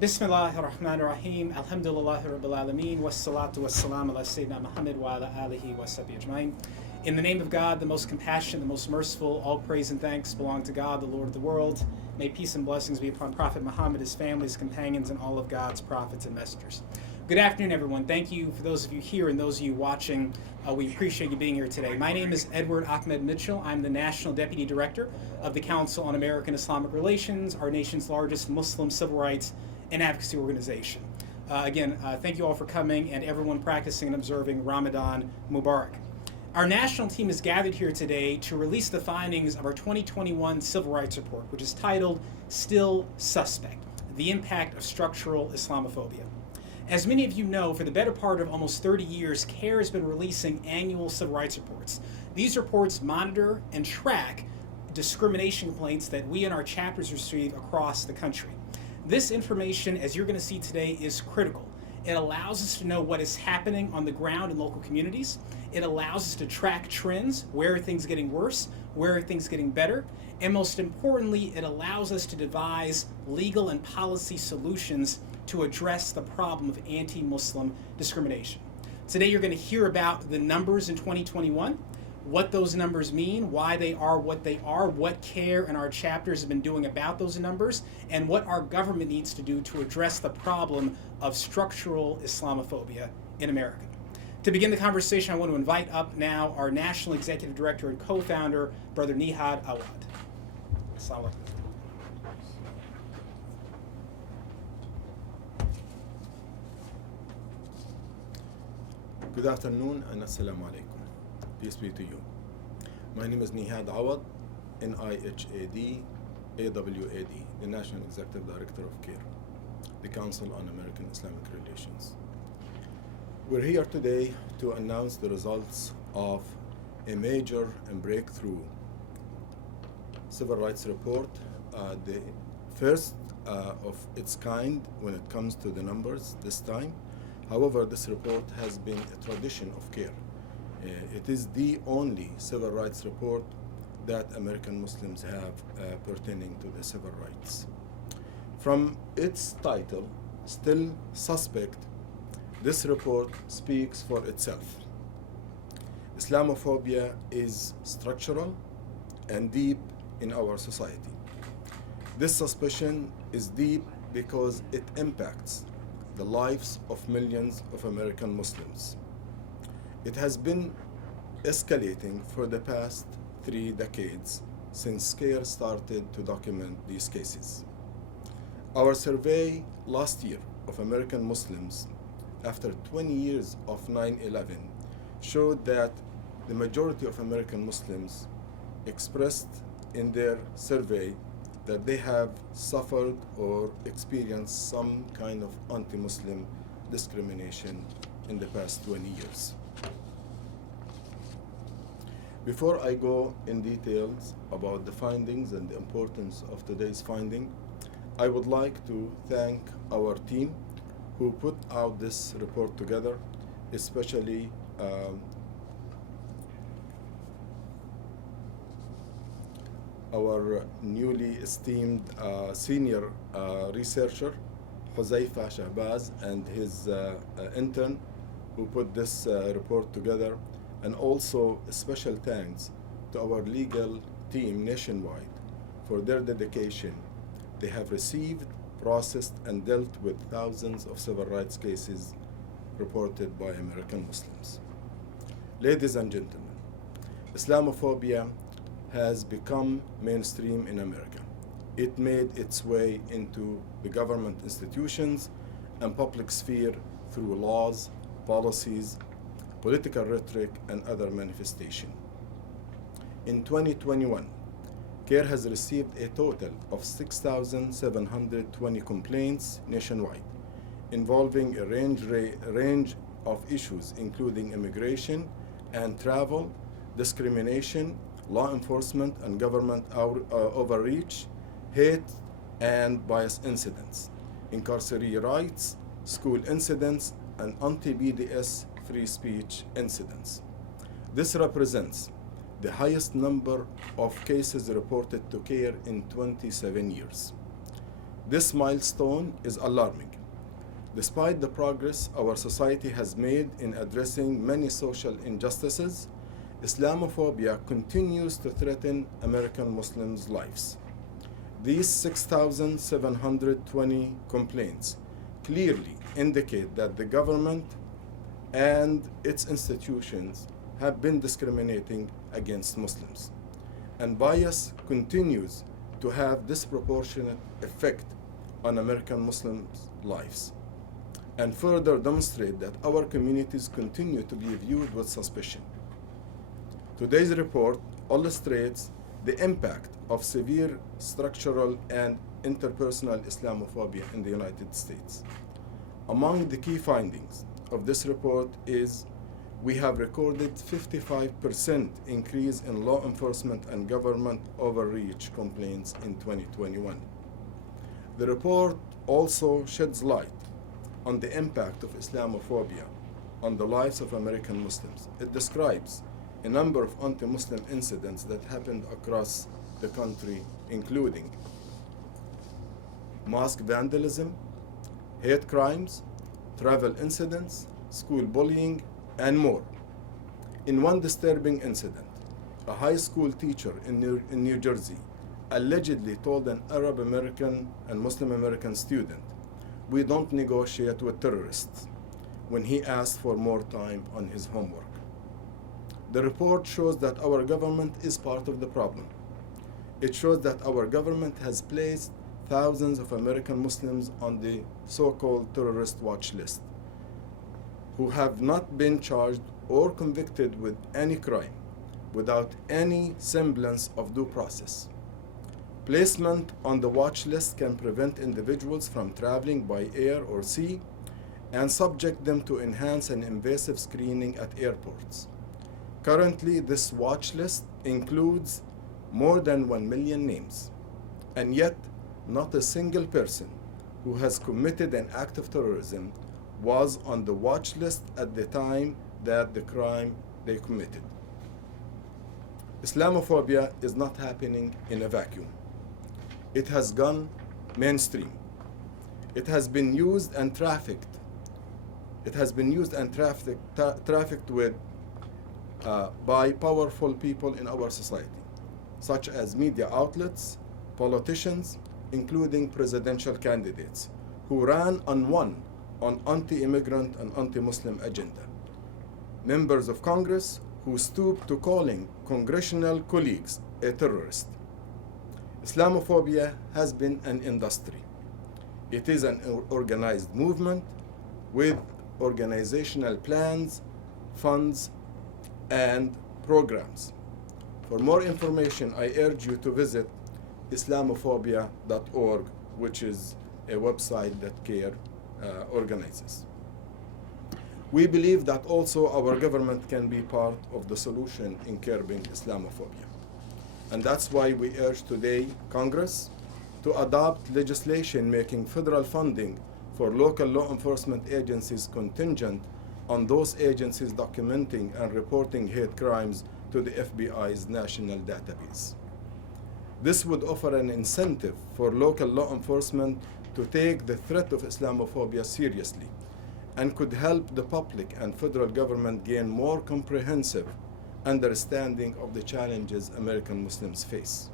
Bismillah ar-Rahman ar-Rahim, Alhamdulillah Rabbil Alameen, wassalatu wassalam ala Sayyidina Muhammad wa ala alihi wa sahbihi ajma'in. In the name of God, the most compassionate, the most merciful, all praise and thanks belong to God, the Lord of the world. May peace and blessings be upon Prophet Muhammad, his family, his companions, and all of God's prophets and messengers. Good afternoon, everyone. Thank you for those of you here and those of you watching. We appreciate you being here today. My name is Edward Ahmed Mitchell. I'm the National Deputy Director of the Council on American-Islamic Relations, our nation's largest Muslim civil rights and advocacy organization. Thank you all for coming, and everyone practicing and observing Ramadan Mubarak. Our national team is gathered here today to release the findings of our 2021 Civil Rights Report, which is titled Still Suspect: The Impact of Structural Islamophobia. As many of you know, for the better part of almost 30 years, CAIR has been releasing annual civil rights reports. These reports monitor and track discrimination complaints that we and our chapters receive across the country. This information, as you're going to see today, is critical. It allows us to know what is happening on the ground in local communities. It allows us to track trends, where are things getting worse, where are things getting better, and most importantly, it allows us to devise legal and policy solutions to address the problem of anti-Muslim discrimination. Today you're going to hear about the numbers in 2021, what those numbers mean, why they are what they are, what CAIR and our chapters have been doing about those numbers, and what our government needs to do to address the problem of structural Islamophobia in America. To begin the conversation, I want to invite up now our National Executive Director and co-founder, Brother Nihad Awad. Assalamu alaikum. Good afternoon and assalamu alaikum. Peace be to you. My name is Nihad Awad, Nihad Awad, the National Executive Director of CAIR, the Council on American-Islamic Relations. We're here today to announce the results of a major and breakthrough civil rights report, the first of its kind when it comes to the numbers this time. However, this report has been a tradition of CAIR. It is the only civil rights report that American Muslims have pertaining to the civil rights. From its title, Still Suspect, this report speaks for itself. Islamophobia is structural and deep in our society. This suspicion is deep because it impacts the lives of millions of American Muslims. It has been escalating for the past 3 decades since CAIR started to document these cases. Our survey last year of American Muslims after 20 years of 9/11 showed that the majority of American Muslims expressed in their survey that they have suffered or experienced some kind of anti-Muslim discrimination in the past 20 years. Before I go in details about the findings and the importance of today's finding, I would like to thank our team who put out this report together, especially our newly esteemed senior researcher, Shabazz, and his intern who put this report together, and also a special thanks to our legal team nationwide for their dedication. They have received, processed, and dealt with thousands of civil rights cases reported by American Muslims. Ladies and gentlemen, Islamophobia has become mainstream in America. It made its way into the government institutions and public sphere through laws, policies, political rhetoric, and other manifestation. In 2021, CAIR has received a total of 6,720 complaints nationwide, involving a range of issues including immigration and travel, discrimination, law enforcement and government overreach, hate and bias incidents, incarceree rights, school incidents, and anti-BDS free speech incidents. This represents the highest number of cases reported to CAIR in 27 years. This milestone is alarming. Despite the progress our society has made in addressing many social injustices, Islamophobia continues to threaten American Muslims' lives. These 6,720 complaints clearly indicate that the government and its institutions have been discriminating against Muslims. And bias continues to have disproportionate effect on American Muslims' lives, and further demonstrate that our communities continue to be viewed with suspicion. Today's report illustrates the impact of severe structural and interpersonal Islamophobia in the United States. Among the key findings of this report is we have recorded 55% increase in law enforcement and government overreach complaints in 2021. The report also sheds light on the impact of Islamophobia on the lives of American Muslims. It describes a number of anti-Muslim incidents that happened across the country, including mosque vandalism, hate crimes, travel incidents, school bullying, and more. In one disturbing incident, a high school teacher in New Jersey allegedly told an Arab American and Muslim American student, "We don't negotiate with terrorists," when he asked for more time on his homework. The report shows that our government is part of the problem. It shows that our government has placed thousands of American Muslims on the so-called terrorist watch list, who have not been charged or convicted with any crime, without any semblance of due process. Placement on the watch list can prevent individuals from traveling by air or sea and subject them to enhanced and invasive screening at airports. Currently, this watch list includes more than 1 million names, and yet not a single person who has committed an act of terrorism was on the watch list at the time that the crime they committed. Islamophobia is not happening in a vacuum. It has gone mainstream. It has been used and trafficked. It has been used and trafficked with by powerful people in our society, such as media outlets, politicians, including presidential candidates, who ran and won on anti-immigrant and anti-Muslim agenda. Members of Congress who stooped to calling congressional colleagues a terrorist. Islamophobia has been an industry. It is an organized movement with organizational plans, funds, and programs. For more information, I urge you to visit islamophobia.org, which is a website that CAIR organizes. We believe that also our government can be part of the solution in curbing Islamophobia. And that's why we urge today Congress to adopt legislation making federal funding for local law enforcement agencies contingent on those agencies documenting and reporting hate crimes to the FBI's national database. This would offer an incentive for local law enforcement to take the threat of Islamophobia seriously, and could help the public and federal government gain more comprehensive understanding of the challenges American Muslims face.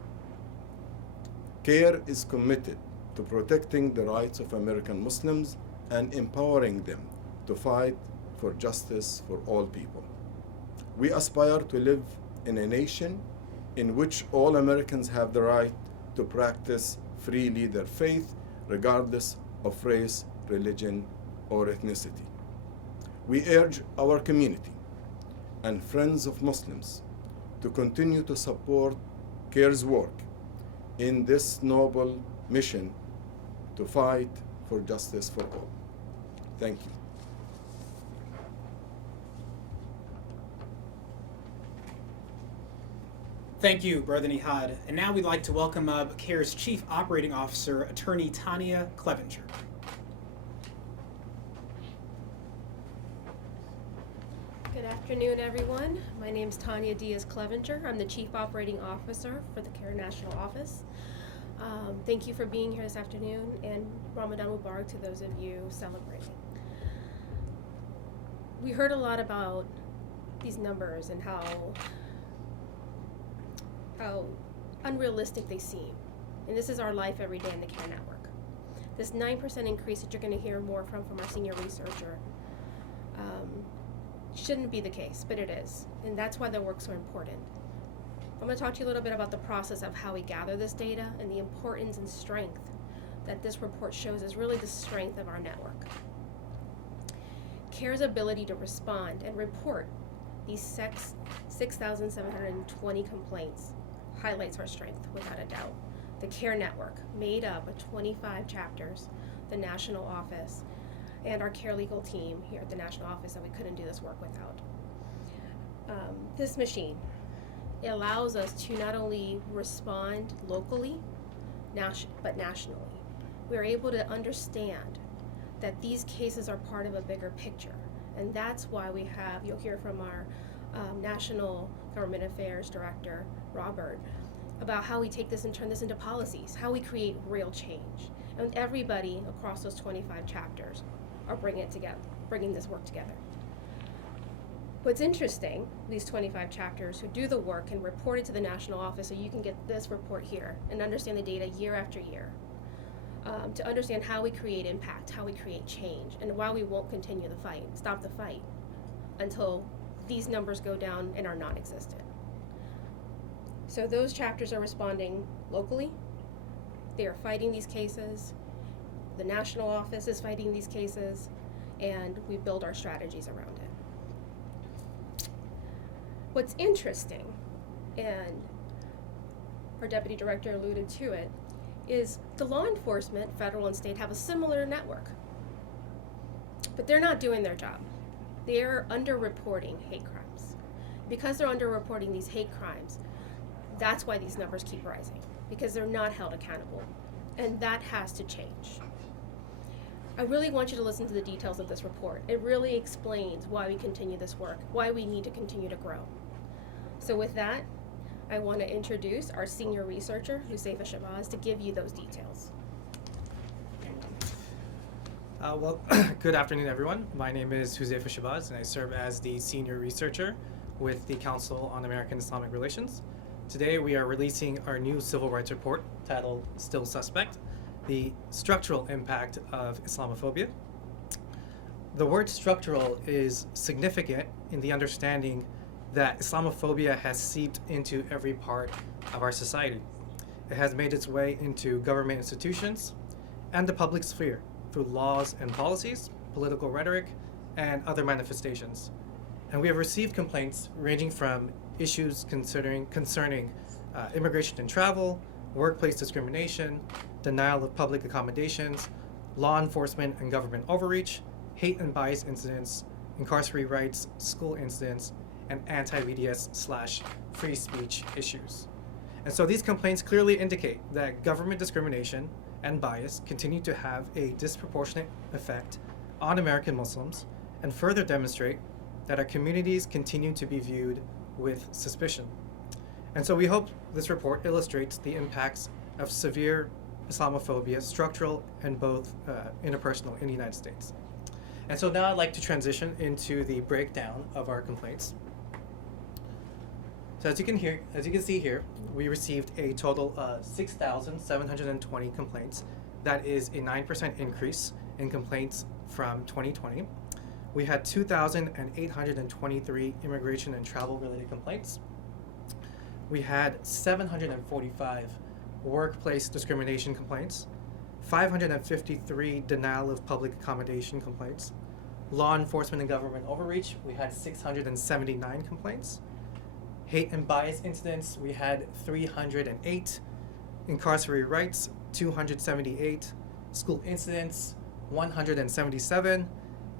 CAIR is committed to protecting the rights of American Muslims and empowering them to fight for justice for all people. We aspire to live in a nation in which all Americans have the right to practice freely their faith, regardless of race, religion, or ethnicity. We urge our community and friends of Muslims to continue to support CAIR's work in this noble mission to fight for justice for all. Thank you. Thank you, Brother Nihad. And now we'd like to welcome up CAIR's Chief Operating Officer, Attorney Tania Clevenger. Good afternoon, everyone. My name is Tania Clevenger. I'm the Chief Operating Officer for the CAIR National Office. Thank you for being here this afternoon, and Ramadan Mubarak to those of you celebrating. We heard a lot about these numbers and how unrealistic they seem. And this is our life every day in the CAIR network. This 9% increase that you're going to hear more from our senior researcher shouldn't be the case, but it is. And that's why the work's so important. I'm going to talk to you a little bit about the process of how we gather this data and the importance and strength that this report shows is really the strength of our network. CAIR's ability to respond and report these 6,720 complaints highlights our strength without a doubt. The CAIR network, made up of 25 chapters, the national office, and our CAIR legal team here at the national office that we couldn't do this work without. This machine, it allows us to not only respond locally, but nationally. We're able to understand that these cases are part of a bigger picture. And that's why we have, you'll hear from our National Government Affairs Director, Robert, about how we take this and turn this into policies, how we create real change. And everybody across those 25 chapters are bringing this work together. What's interesting, these 25 chapters who do the work and report it to the national office so you can get this report here and understand the data year after year, to understand how we create impact, how we create change, and why we won't continue the fight, stop the fight, until these numbers go down and are non-existent. So those chapters are responding locally. They are fighting these cases. The national office is fighting these cases, and we build our strategies around it. What's interesting, and our deputy director alluded to it, is the law enforcement, federal and state, have a similar network. But they're not doing their job. They're underreporting hate crimes. Because they're underreporting these hate crimes, that's why these numbers keep rising, because they're not held accountable. And that has to change. I really want you to listen to the details of this report. It really explains why we continue this work, why we need to continue to grow. So with that, I want to introduce our senior researcher, Shabazz, to give you those details. Well, good afternoon, everyone. My name is Shabazz, and I serve as the senior researcher with the Council on American-Islamic Relations. Today, we are releasing our new civil rights report titled Still Suspect, the Structural Impact of Islamophobia. The word structural is significant in the understanding that Islamophobia has seeped into every part of our society. It has made its way into government institutions and the public sphere through laws and policies, political rhetoric, and other manifestations. And we have received complaints ranging from issues concerning immigration and travel, workplace discrimination, denial of public accommodations, law enforcement and government overreach, hate and bias incidents, incarceratory rights, school incidents, and anti-BDS/free speech issues. And so these complaints clearly indicate that government discrimination and bias continue to have a disproportionate effect on American Muslims and further demonstrate that our communities continue to be viewed with suspicion. And so we hope this report illustrates the impacts of severe Islamophobia, structural and both interpersonal, in the United States. And so now I'd like to transition into the breakdown of our complaints. So as you can see here, we received a total of 6,720 complaints. That is a 9% increase in complaints from 2020. We had 2,823 immigration and travel-related complaints. We had 745 workplace discrimination complaints, 553 denial of public accommodation complaints, law enforcement and government overreach, we had 679 complaints, hate and bias incidents, we had 308, incarceratory rights, 278, school incidents, 177,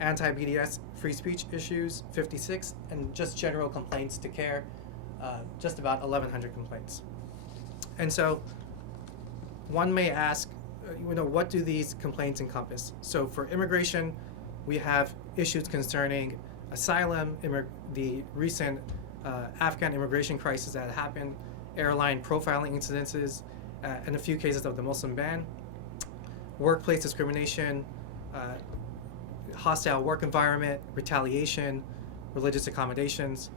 anti-BDS free speech issues, 56, and just general complaints to CAIR, just about 1,100 complaints. And so one may ask, what do these complaints encompass? So for immigration, we have issues concerning asylum, the recent Afghan immigration crisis that happened, airline profiling incidences, and a few cases of the Muslim ban, workplace discrimination, hostile work environment, retaliation, religious accommodations,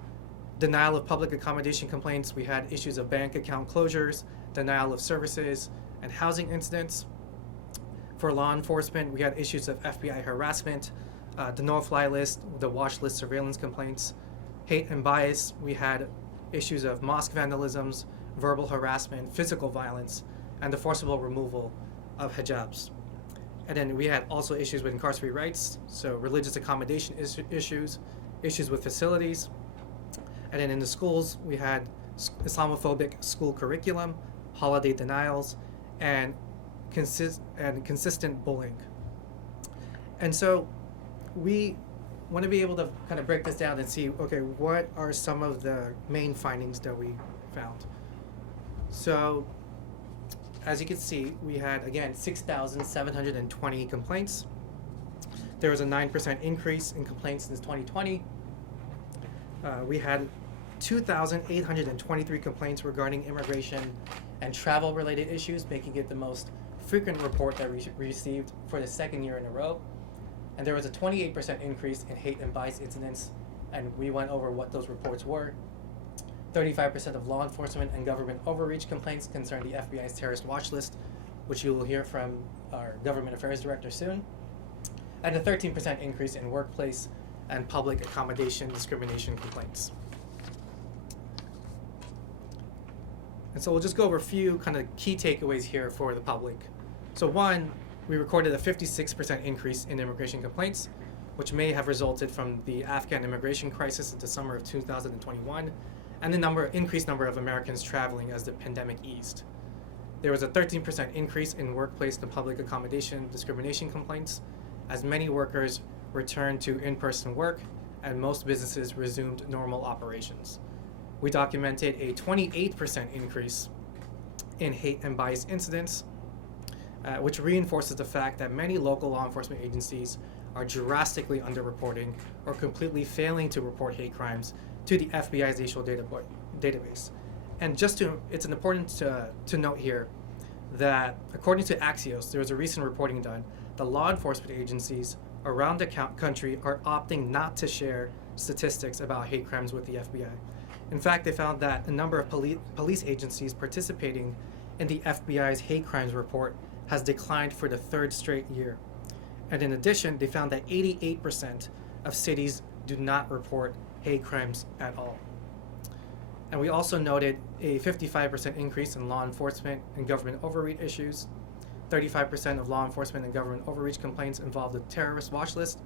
denial of public accommodation complaints. We had issues of bank account closures, denial of services, and housing incidents. For law enforcement, we had issues of FBI harassment, the no-fly list, the watch list surveillance complaints, hate and bias. We had issues of mosque vandalisms, verbal harassment, physical violence, and the forcible removal of hijabs. And then we had also issues with incarcerated rights, so religious accommodation issues, issues with facilities. And then in the schools, we had Islamophobic school curriculum, holiday denials, and consistent bullying. And so we want to be able to kind of break this down and see, okay, what are some of the main findings that we found? So as you can see, we had, again, 6,720 complaints. There was a 9% increase in complaints since 2020. We had 2,823 complaints regarding immigration and travel-related issues, making it the most frequent report that we received for the second year in a row. And there was a 28% increase in hate and bias incidents, and we went over what those reports were. 35% of law enforcement and government overreach complaints concern the FBI's terrorist watch list, which you will hear from our government affairs director soon. And a 13% increase in workplace and public accommodation discrimination complaints. And so we'll just go over a few kind of key takeaways here for the public. So one, we recorded a 56% increase in immigration complaints, which may have resulted from the Afghan immigration crisis in the summer of 2021, and the increased number of Americans traveling as the pandemic eased. There was a 13% increase in workplace and public accommodation discrimination complaints, as many workers returned to in-person work and most businesses resumed normal operations. We documented a 28% increase in hate and bias incidents, which reinforces the fact that many local law enforcement agencies are drastically underreporting or completely failing to report hate crimes to the FBI's racial database. And it's important to note here that according to Axios, there was a recent reporting done, the law enforcement agencies around the country are opting not to share statistics about hate crimes with the FBI. In fact, they found that a number of police agencies participating in the FBI's hate crimes report has declined for the third straight year. And in addition, they found that 88% of cities do not report hate crimes at all. And we also noted a 55% increase in law enforcement and government overreach issues. 35% of law enforcement and government overreach complaints involved the terrorist watch list,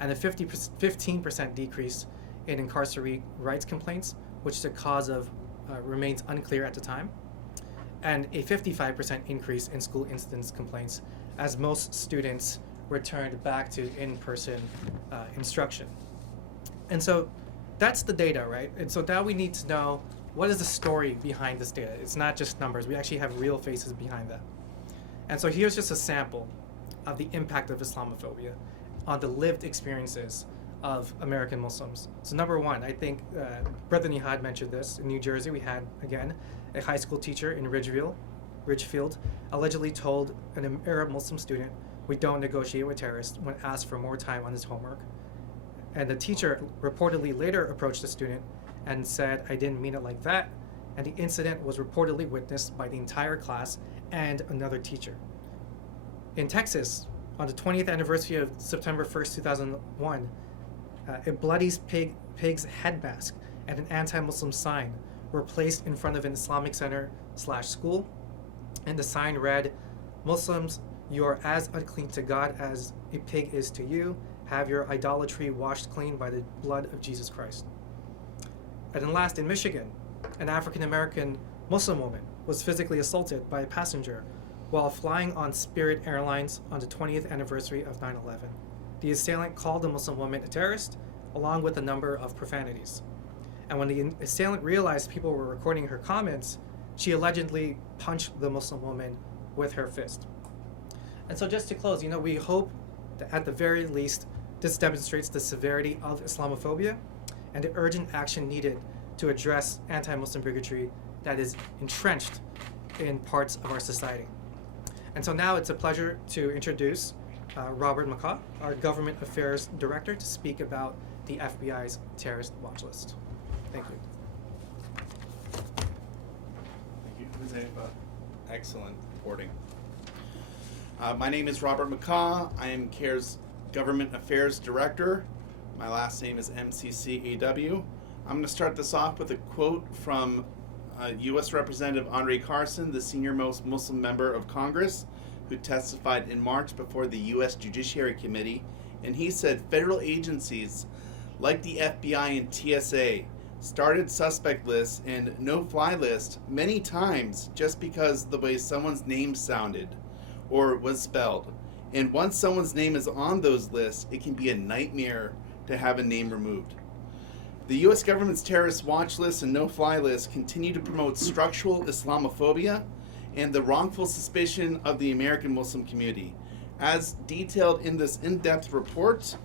and a 15% decrease in incarcerated rights complaints, which the cause of remains unclear at the time, and a 55% increase in school incidents complaints, as most students returned back to in-person instruction. And so that's the data, right? And so now we need to know, what is the story behind this data? It's not just numbers. We actually have real faces behind that. And so here's just a sample of the impact of Islamophobia on the lived experiences of American Muslims. So number one, I think Brother Nihad mentioned this. In New Jersey, we had, again, a high school teacher in Ridgefield allegedly told an Arab Muslim student, "We don't negotiate with terrorists," when asked for more time on his homework. And the teacher reportedly later approached the student and said, "I didn't mean it like that." And the incident was reportedly witnessed by the entire class and another teacher. In Texas, on the 20th anniversary of September 1st, 2001, a bloody pig's head mask and an anti-Muslim sign were placed in front of an Islamic center/school, and the sign read, "Muslims, you are as unclean to God as a pig is to you. Have your idolatry washed clean by the blood of Jesus Christ." And then last, in Michigan, an African-American Muslim woman was physically assaulted by a passenger while flying on Spirit Airlines on the 20th anniversary of 9/11. The assailant called the Muslim woman a terrorist, along with a number of profanities. And when the assailant realized people were recording her comments, she allegedly punched the Muslim woman with her fist. And so just to close, we hope that at the very least, this demonstrates the severity of Islamophobia and the urgent action needed to address anti-Muslim bigotry that is entrenched in parts of our society. And so now it's a pleasure to introduce Robert Mccaw, our Government Affairs Director, to speak about the FBI's terrorist watch list. Thank you. Thank you, Huzaifa. Excellent reporting. My name is Robert Mccaw. I am CAIR's Government Affairs Director. My last name is MCCAW. I'm going to start this off with a quote from U.S. Representative Andre Carson, the senior-most Muslim member of Congress, who testified in March before the U.S. Judiciary Committee. And he said federal agencies like the FBI and TSA started suspect lists and no-fly lists many times just because the way someone's name sounded or was spelled. And once someone's name is on those lists, it can be a nightmare to have a name removed. The U.S. government's terrorist watch list and no-fly list continue to promote structural Islamophobia and the wrongful suspicion of the American Muslim community. As detailed in this in-depth report,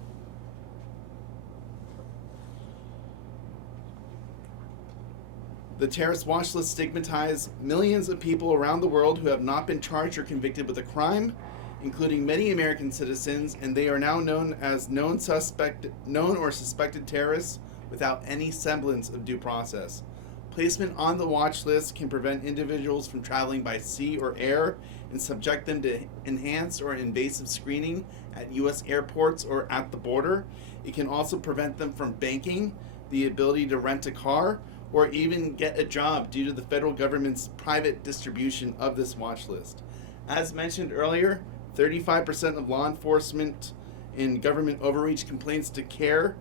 the terrorist watch list stigmatizes millions of people around the world who have not been charged or convicted with a crime, including many American citizens, and they are now known as known or suspected terrorists without any semblance of due process. Placement on the watch list can prevent individuals from traveling by sea or air and subject them to enhanced or invasive screening at U.S. airports or at the border. It can also prevent them from banking, the ability to rent a car, or even get a job due to the federal government's private distribution of this watch list. As mentioned earlier, 35% of law enforcement and government overreach complaints to CAIR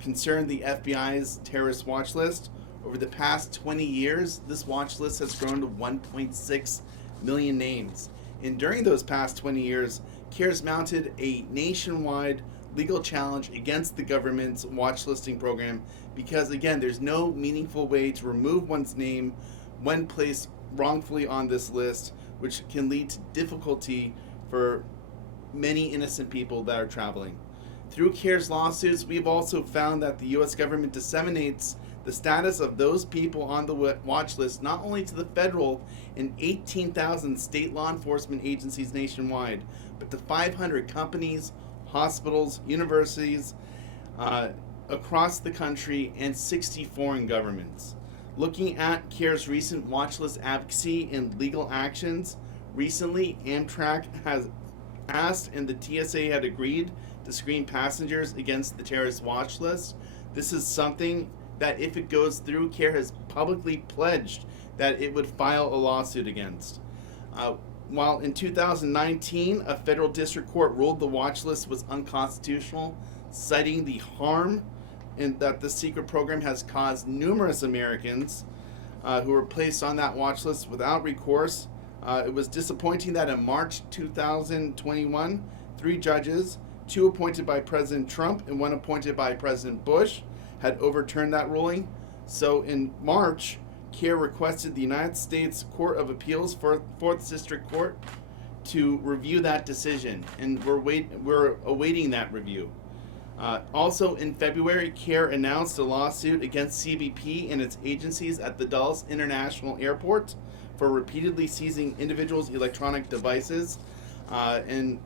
concern the FBI's terrorist watch list. Over the past 20 years, this watch list has grown to 1.6 million names. And during those past 20 years, CAIR's mounted a nationwide legal challenge against the government's watch listing program because, again, there's no meaningful way to remove one's name when placed wrongfully on this list, which can lead to difficulty for many innocent people that are traveling. Through CAIR's lawsuits, we've also found that the U.S. government disseminates the status of those people on the watch list not only to the federal and 18,000 state law enforcement agencies nationwide, but to 500 companies, hospitals, universities across the country, and 60 foreign governments. Looking at CAIR's recent watch list advocacy and legal actions, recently Amtrak has asked and the TSA had agreed to screen passengers against the terrorist watch list. This is something that, if it goes through, CAIR has publicly pledged that it would file a lawsuit against. While in 2019, a federal district court ruled the watch list was unconstitutional, citing the harm that the secret program has caused numerous Americans who were placed on that watch list without recourse. It was disappointing that in March 2021, 3 judges, 2 appointed by President Trump and 1 appointed by President Bush, had overturned that ruling. So in March, CAIR requested the United States Court of Appeals for 4th District Court to review that decision, and we're awaiting that review. Also in February, CAIR announced a lawsuit against CBP and its agencies at the Dulles International Airport for repeatedly seizing individuals' electronic devices. And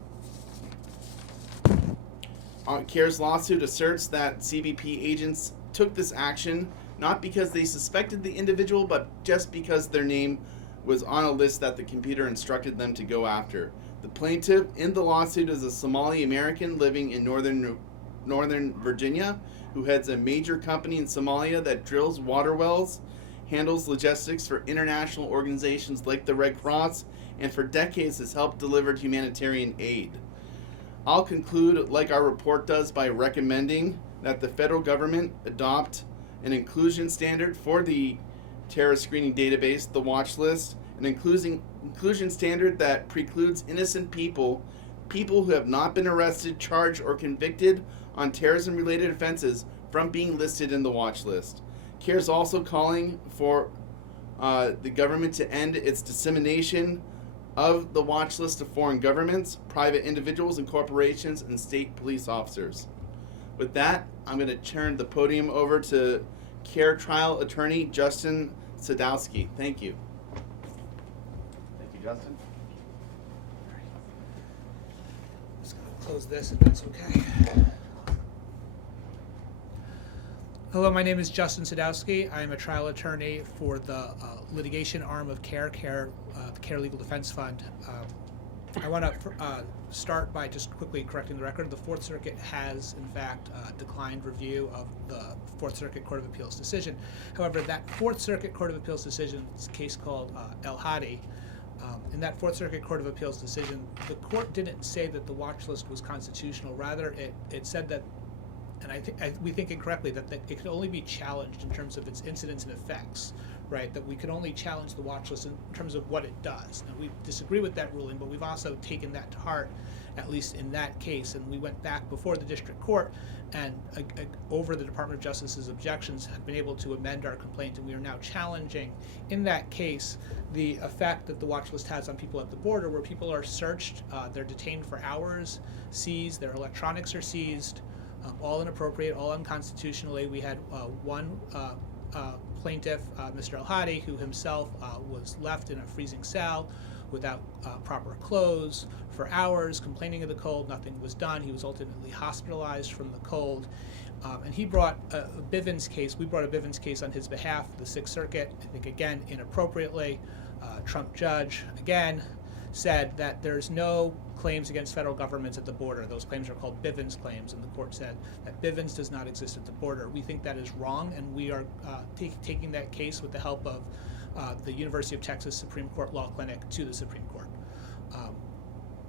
CAIR's lawsuit asserts that CBP agents took this action not because they suspected the individual, but just because their name was on a list that the computer instructed them to go after. The plaintiff in the lawsuit is a Somali American living in northern Virginia who heads a major company in Somalia that drills water wells, handles logistics for international organizations like the Red Cross, and for decades has helped deliver humanitarian aid. I'll conclude, like our report does, by recommending that the federal government adopt an inclusion standard for the terrorist screening database, the watch list, an inclusion standard that precludes innocent people who have not been arrested, charged, or convicted on terrorism-related offenses from being listed in the watch list. CAIR is also calling for the government to end its dissemination of the watch list to foreign governments, private individuals and corporations, and state police officers. With that, I'm going to turn the podium over to CAIR trial attorney Justin Sadowsky. Thank you. Justin. Just gonna close this if that's okay. Hello, my name is Justin Sadowsky. I am a trial attorney for the litigation arm of CAIR, the CAIR Legal Defense Fund. I want to start by just quickly correcting the record. The Fourth Circuit has, in fact, declined review of the Fourth Circuit Court of Appeals decision. However, that Fourth Circuit Court of Appeals decision is a case called El Hadi. In that Fourth Circuit Court of Appeals decision, the court didn't say that the watch list was constitutional. Rather, it said that, and we think incorrectly, that it could only be challenged in terms of its incidence and effects, right? That we could only challenge the watch list in terms of what it does. Now, we disagree with that ruling, but we've also taken that to heart, at least in that case, and we went back before the district court and over the Department of Justice's objections have been able to amend our complaint, and we are now challenging, in that case, the effect that the watch list has on people at the border, where people are searched, they're detained for hours, seized, their electronics are seized, all inappropriate, all unconstitutionally. We had one plaintiff, Mr. El Hadi, who himself was left in a freezing cell without proper clothes for hours, complaining of the cold. Nothing was done. He was ultimately hospitalized from the cold. And he brought a Bivens case. We brought a Bivens case on his behalf. The Sixth Circuit, I think again inappropriately, Trump judge again said that there's no claims against federal governments at the border. Those claims are called Bivens claims, and the court said that Bivens does not exist at the border. We think that is wrong, and we are taking that case with the help of the University of Texas Supreme Court Law Clinic to the Supreme Court.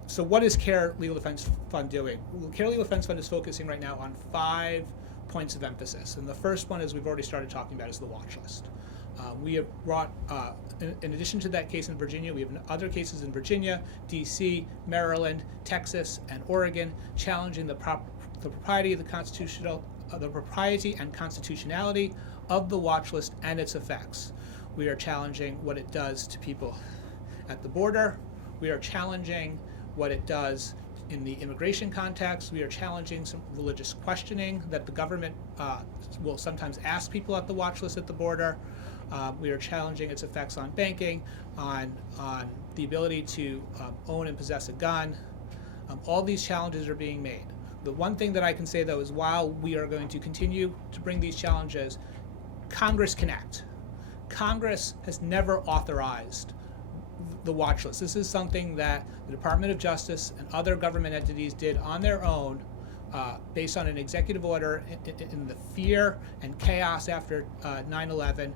So what is CAIR Legal Defense Fund doing? Well, CAIR Legal Defense Fund is focusing right now on 5 points of emphasis, and the first one, as we've already started talking about, is the watch list. We have brought, in addition to that case in Virginia, we have other cases in Virginia, D.C., Maryland, Texas, and Oregon, challenging the propriety of the propriety and constitutionality of the watch list and its effects. We are challenging what it does to people at the border. We are challenging what it does in the immigration context. We are challenging some religious questioning that the government will sometimes ask people at the watch list at the border. We are challenging its effects on banking, on the ability to own and possess a gun. All these challenges are being made. The one thing that I can say, though, is while we are going to continue to bring these challenges, Congress can act. Congress has never authorized the watch list. This is something that the Department of Justice and other government entities did on their own based on an executive order in the fear and chaos after 9/11,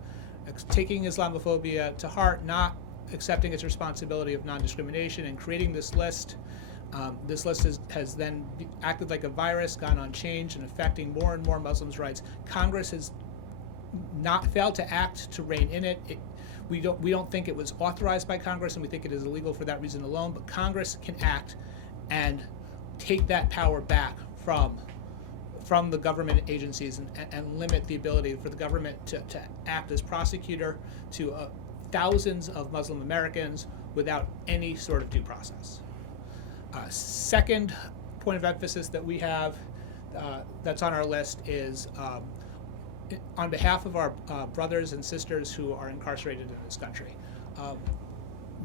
taking Islamophobia to heart, not accepting its responsibility of non-discrimination, and creating this list. This list has then acted like a virus, gone unchanged, and affecting more and more Muslims' rights. Congress has not failed to act to rein in it. We don't think it was authorized by Congress, and we think it is illegal for that reason alone. But Congress can act and take that power back from the government agencies and limit the ability for the government to act as prosecutor to thousands of Muslim Americans without any sort of due process. Second point of emphasis that we have that's on our list is on behalf of our brothers and sisters who are incarcerated in this country.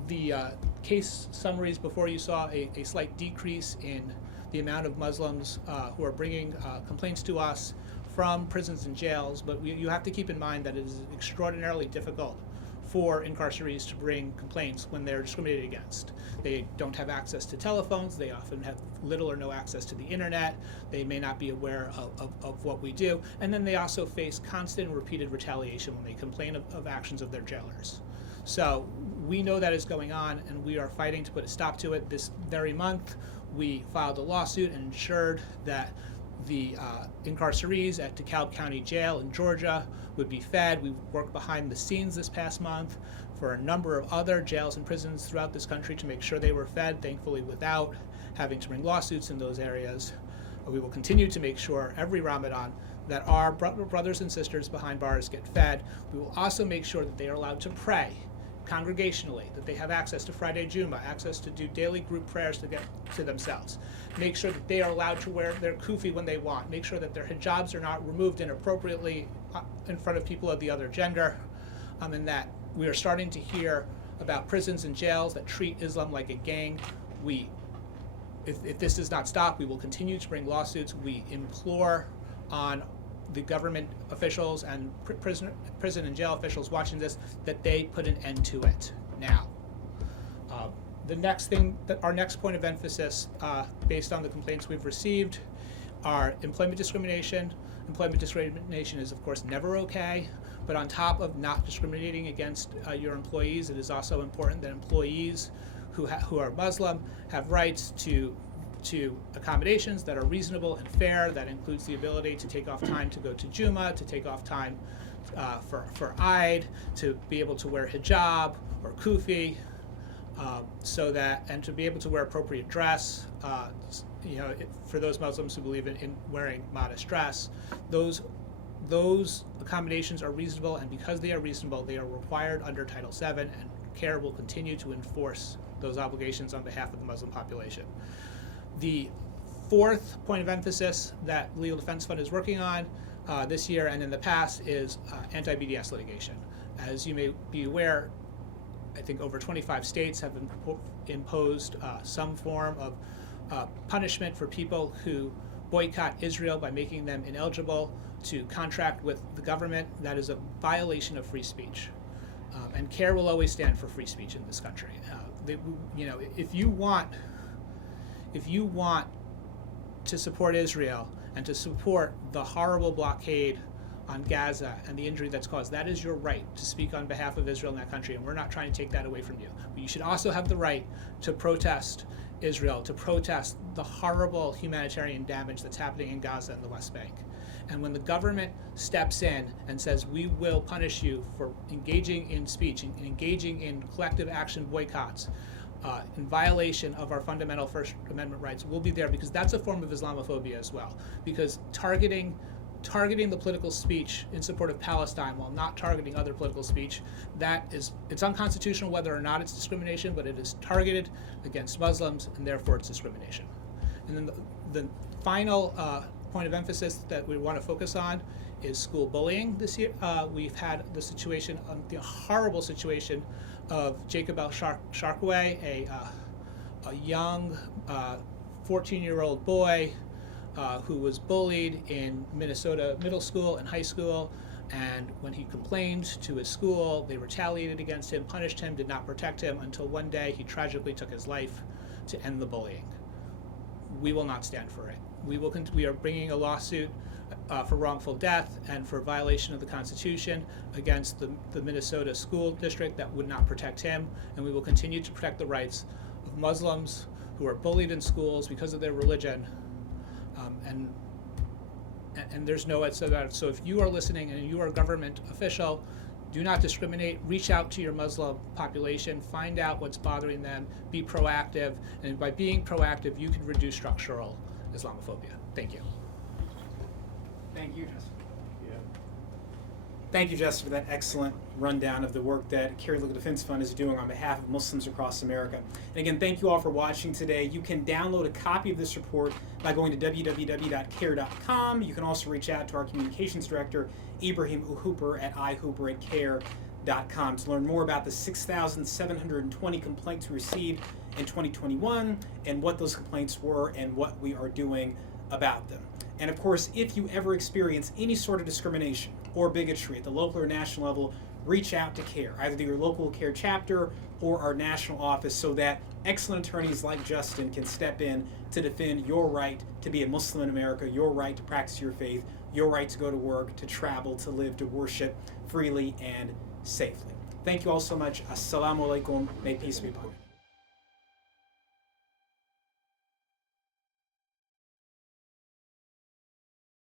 The case summaries before you saw a slight decrease in the amount of Muslims who are bringing complaints to us from prisons and jails, but you have to keep in mind that it is extraordinarily difficult for incarcerees to bring complaints when they're discriminated against. They don't have access to telephones, they often have little or no access to the internet, they may not be aware of what we do, and then they also face constant and repeated retaliation when they complain of actions of their jailers. So we know that is going on, and we are fighting to put a stop to it. This very month, we filed a lawsuit and ensured that the incarcerees at DeKalb County Jail in Georgia would be fed. We worked behind the scenes this past month for a number of other jails and prisons throughout this country to make sure they were fed, thankfully without having to bring lawsuits in those areas. We will continue to make sure every Ramadan that our brothers and sisters behind bars get fed. We will also make sure that they are allowed to pray congregationally, that they have access to Friday Juma, access to do daily group prayers to get to themselves. Make sure that they are allowed to wear their kufi when they want. Make sure that their hijabs are not removed inappropriately in front of people of the other gender, and that we are starting to hear about prisons and jails that treat Islam like a gang. If this does not stop, we will continue to bring lawsuits. We implore on the government officials and prison and jail officials watching this that they put an end to it now. Our next point of emphasis, based on the complaints we've received, are employment discrimination. Employment discrimination is, of course, never okay, but on top of not discriminating against your employees, it is also important that employees who are Muslim have rights to accommodations that are reasonable and fair. That includes the ability to take off time to go to Juma, to take off time for Eid, to be able to wear hijab or kufi, and to be able to wear appropriate dress. For those Muslims who believe in wearing modest dress, those accommodations are reasonable, and because they are reasonable, they are required under Title VII, and CAIR will continue to enforce those obligations on behalf of the Muslim population. The fourth point of emphasis that Legal Defense Fund is working on this year and in the past is anti-BDS litigation. As you may be aware, I think over 25 states have imposed some form of punishment for people who boycott Israel by making them ineligible to contract with the government. That is a violation of free speech. And CAIR will always stand for free speech in this country. If you want to support Israel and to support the horrible blockade on Gaza and the injury that's caused, that is your right to speak on behalf of Israel in that country, and we're not trying to take that away from you. But you should also have the right to protest Israel, to protest the horrible humanitarian damage that's happening in Gaza and the West Bank. And when the government steps in and says, we will punish you for engaging in speech and engaging in collective action boycotts in violation of our fundamental First Amendment rights, we'll be there, because that's a form of Islamophobia as well. Because targeting the political speech in support of Palestine while not targeting other political speech, it's unconstitutional whether or not it's discrimination, but it is targeted against Muslims, and therefore it's discrimination. And then the final point of emphasis that we want to focus on is school bullying this year. We've had the horrible situation of Jacob El-Sharkaway, a young 14-year-old boy who was bullied in Minnesota middle school and high school, and when he complained to his school, they retaliated against him, punished him, did not protect him, until one day he tragically took his life to end the bullying. We will not stand for it. We are bringing a lawsuit for wrongful death and for violation of the Constitution against the Minnesota school district that would not protect him, and we will continue to protect the rights of Muslims who are bullied in schools because of their religion. And there's no answer to that. So if you are listening and you are a government official, do not discriminate. Reach out to your Muslim population, find out what's bothering them, be proactive, and by being proactive, you can reduce structural Islamophobia. Thank you. Thank you, Jess. Thank you, Jess, for that excellent rundown of the work that CAIR Legal Defense Fund is doing on behalf of Muslims across America. And again, thank you all for watching today. You can download a copy of this report by going to www.cair.com. You can also reach out to our communications director, Ibrahim Hooper, at ihooper@cair.com to learn more about the 6,720 complaints we received in 2021 and what those complaints were and what we are doing about them. And of course, if you ever experience any sort of discrimination or bigotry at the local or national level, reach out to CAIR, either to your local CAIR chapter or our national office, so that excellent attorneys like Justin can step in to defend your right to be a Muslim in America, your right to practice your faith, your right to go to work, to travel, to live, to worship freely and safely. Thank you all so much. Assalamu alaikum. May peace be upon you.